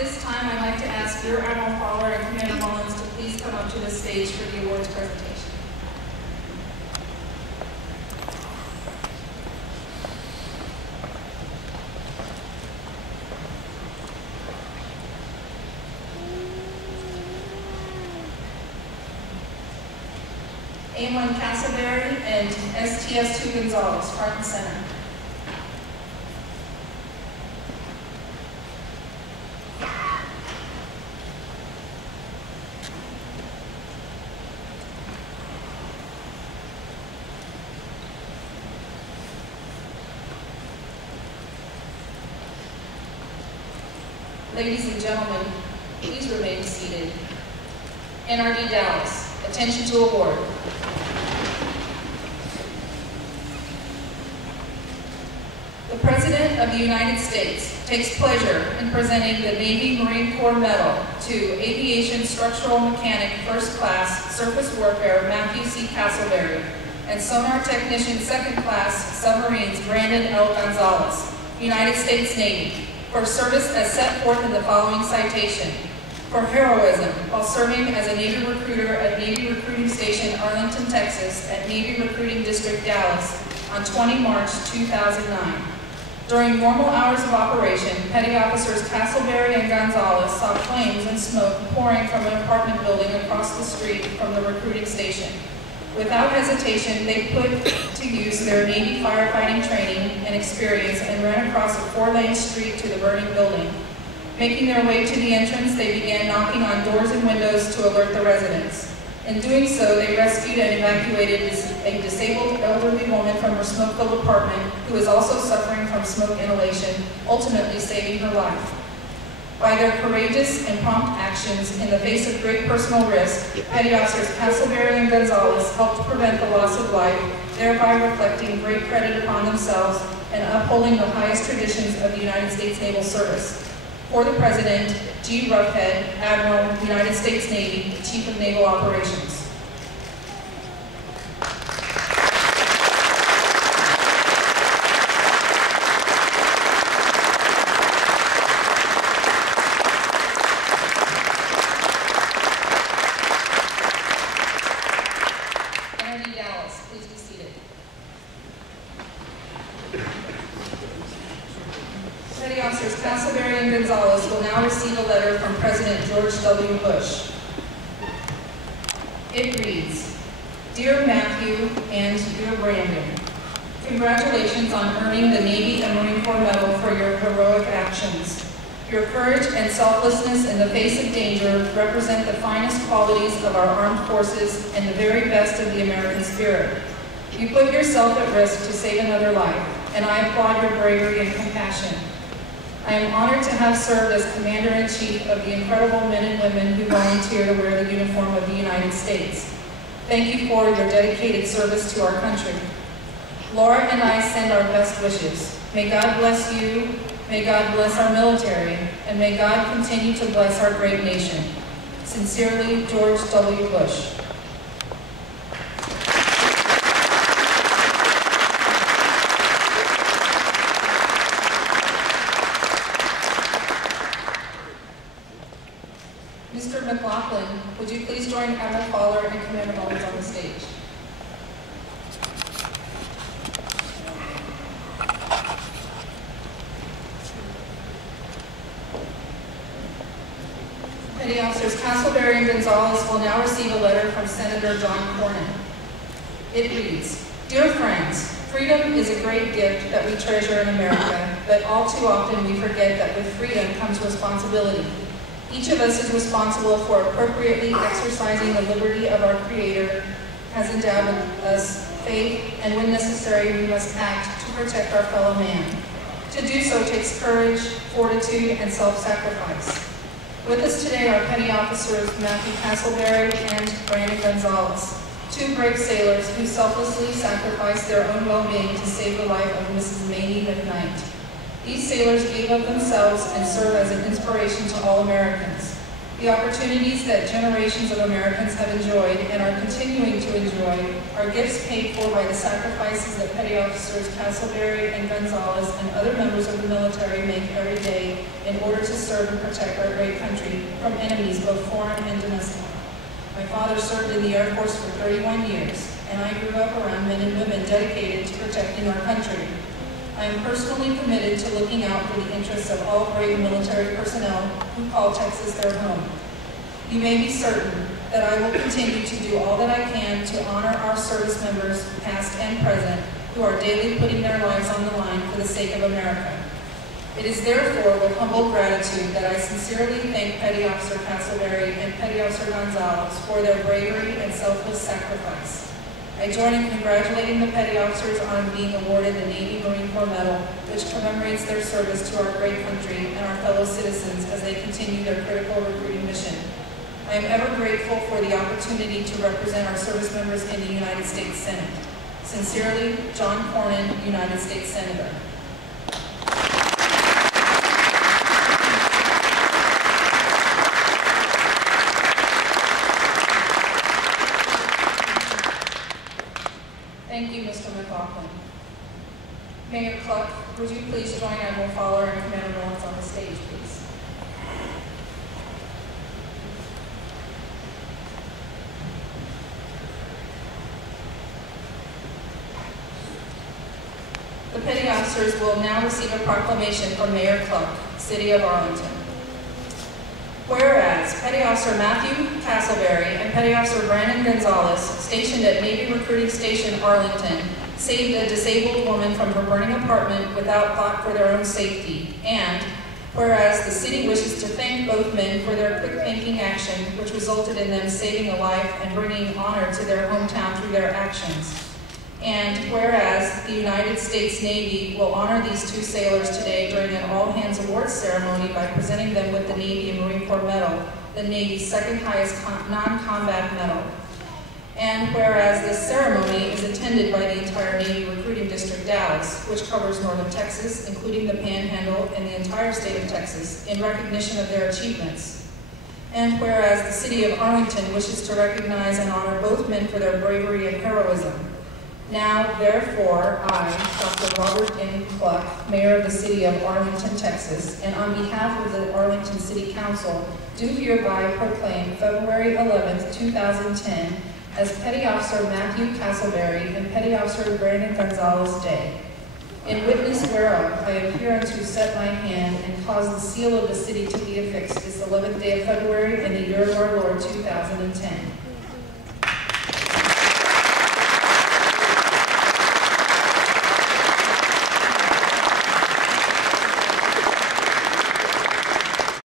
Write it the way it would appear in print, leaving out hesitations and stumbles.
this time, I'd like to ask Rear Admiral Fowler and Commander Mullins to please come up to the stage for the awards presentation. A1 Castleberry and STS2 Gonzalez, front and center. Ladies and gentlemen, please remain seated. NRD Dallas, attention to award. The President of the United States takes pleasure in presenting the Navy Marine Corps Medal to Aviation Structural Mechanic First Class Surface Warfare Matthew C. Castleberry and Sonar Technician Second Class Submarines Brandon L. Gonzalez, United States Navy, for service as set forth in the following citation. For heroism while serving as a Navy recruiter at Navy Recruiting Station Arlington, Texas at Navy Recruiting District Dallas on 20 March 2009. During normal hours of operation, Petty Officers Castleberry and Gonzalez saw flames and smoke pouring from an apartment building across the street from the recruiting station. Without hesitation, they put to use their Navy firefighting training and experience and ran across a 4-lane street to the burning building. Making their way to the entrance, they began knocking on doors and windows to alert the residents. In doing so, they rescued and evacuated a disabled elderly woman from her smoke-filled apartment who was also suffering from smoke inhalation, ultimately saving her life. By their courageous and prompt actions in the face of great personal risk, Petty Officers Castleberry and Gonzalez helped prevent the loss of life, thereby reflecting great credit upon themselves and upholding the highest traditions of the United States Naval Service. For the President, G. Ruffhead, Admiral, United States Navy, Chief of Naval Operations. NRD Dallas, please be seated. Petty Officers Castleberry and Gonzalez will now receive a letter from President George W. Bush. It reads, Dear Matthew and dear Brandon, congratulations on earning the Navy and Marine Corps Medal for your heroic actions. Your courage and selflessness in the face of danger represent the finest qualities of our armed forces and the very best of the American spirit. You put yourself at risk to save another life, and I applaud your bravery and compassion. I am honored to have served as Commander-in-Chief of the incredible men and women who volunteer to wear the uniform of the United States. Thank you for your dedicated service to our country. Laura and I send our best wishes. May God bless you, may God bless our military, and may God continue to bless our great nation. Sincerely, George W. Bush. Mr. McLaughlin, would you please join Admiral Fowler and Commander Mullins on the stage? Petty Officers Castleberry and Gonzalez will now receive a letter from Senator John Cornyn. It reads, Dear friends, freedom is a great gift that we treasure in America, but all too often we forget that with freedom comes responsibility. Each of us is responsible for appropriately exercising the liberty of our Creator has endowed us faith, and when necessary, we must act to protect our fellow man. To do so takes courage, fortitude, and self-sacrifice. With us today are Petty Officers Matthew Castleberry and Brandon Gonzalez, two brave sailors who selflessly sacrificed their own well-being to save the life of Mrs. Mamie McKnight. These sailors gave of themselves and serve as an inspiration to all Americans. The opportunities that generations of Americans have enjoyed and are continuing to enjoy are gifts paid for by the sacrifices that Petty Officers Castleberry and Gonzalez and other members of the military make every day in order to serve and protect our great country from enemies both foreign and domestic. My father served in the Air Force for 31 years, and I grew up around men and women dedicated to protecting our country. I am personally committed to looking out for the interests of all brave military personnel who call Texas their home. You may be certain that I will continue to do all that I can to honor our service members, past and present, who are daily putting their lives on the line for the sake of America. It is therefore with humble gratitude that I sincerely thank Petty Officer Castleberry and Petty Officer Gonzalez for their bravery and selfless sacrifice. I join in congratulating the Petty Officers on being awarded the Navy Marine Corps Medal, which commemorates their service to our great country and our fellow citizens as they continue their critical recruiting mission. I am ever grateful for the opportunity to represent our service members in the United States Senate. Sincerely, John Cornyn, United States Senator. Thank you, Mr. McLaughlin. Mayor Cluck, would you please join Admiral Fowler and Commander Mullins on the stage, please? The Petty Officers will now receive a proclamation from Mayor Cluck, City of Arlington. Whereas Petty Officer Matthew Castleberry and Petty Officer Brandon Gonzalez, stationed at Navy Recruiting Station Arlington, saved a disabled woman from her burning apartment without thought for their own safety. And whereas the city wishes to thank both men for their quick-thinking action, which resulted in them saving a life and bringing honor to their hometown through their actions. And whereas the United States Navy will honor these two sailors today during an all-hands awards ceremony by presenting them with the Navy and Marine Corps Medal, the Navy's second highest non-combat medal. And whereas this ceremony is attended by the entire Navy Recruiting District Dallas, which covers northern Texas, including the Panhandle and the entire state of Texas, in recognition of their achievements. And whereas the City of Arlington wishes to recognize and honor both men for their bravery and heroism. Now, therefore, I, Dr. Robert N. Cluck, Mayor of the City of Arlington, Texas, and on behalf of the Arlington City Council, do hereby proclaim February 11th, 2010 as Petty Officer Matthew Castleberry and Petty Officer Brandon Gonzalez Day. In witness whereof, I am hereunto set my hand and cause the seal of the city to be affixed this 11th day of February in the year of our Lord 2010.